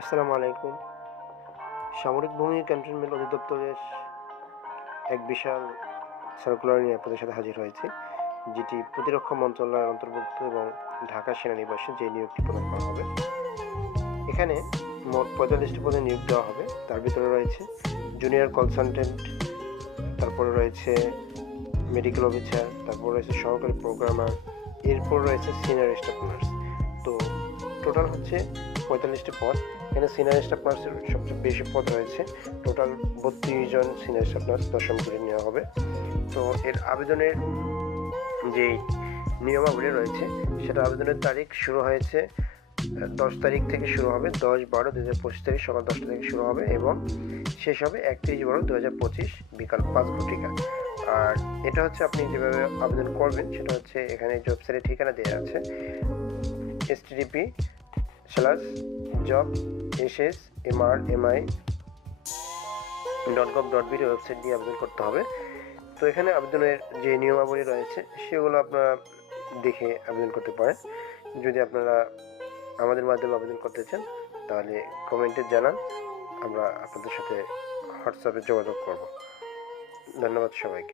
আসসালামু আলাইকুম। সামরিক ভূমি ক্যান্টনমেন্ট অধিদপ্তরের এক বিশাল সার্কুলার নিয়ে আপনাদের সাথে হাজির হয়েছে, যেটি প্রতিরক্ষা মন্ত্রণালয়ের অন্তর্ভুক্ত এবং ঢাকা সেনানিবাসে যে নিয়োগটি প্রদান করা হবে। এখানে মোট পঁয়তাল্লিশটি পদে নিয়োগ দেওয়া হবে। তার ভিতরে রয়েছে জুনিয়র কনসালটেন্ট তারপরে রয়েছে মেডিকেল অফিসার তারপর রয়েছে সহকারী প্রোগ্রামার এরপর রয়েছে সিনিয়র স্টাফ নার্স তো টোটাল হচ্ছে পঁয়তাল্লিশটি পদ। এখানে সিনিয়র স্টাফ নার্সের সবচেয়ে বেশি পদ রয়েছে। টোটাল বত্রিশ জন সিনিয়র স্টাফ নার্স দশম করে নেওয়া হবে। তো এর আবেদনের যে নিয়মাবলী রয়েছে, সেটা আবেদনের তারিখ শুরু হয়েছে দশ তারিখ থেকে শুরু হবে, দশ বারো দু হাজার পঁচিশ তারিখ সকাল দশটা থেকে শুরু হবে এবং শেষ হবে একত্রিশ বারো দু হাজার পঁচিশ বিকাল পাঁচ ঘটিকা। আর এটা হচ্ছে আপনি যেভাবে আবেদন করবেন, সেটা হচ্ছে এখানে যে ওয়েবসাইটে ঠিকানা দেওয়া আছে। S TDP slash job S S M R M I dot gov dot BD website দিয়ে আবেদন করতে হবে। তো এখানে আবেদনের যে নিয়মাবলী রয়েছে, সেগুলো আপনারা দেখে আবেদন করতে পারেন। যদি আপনারা আমাদের মাধ্যমে আবেদন করতে চান, তাহলে কমেন্টে জানান, আমরা আপনাদের সাথে হোয়াটসঅ্যাপে যোগাযোগ করব। ধন্যবাদ সবাইকে।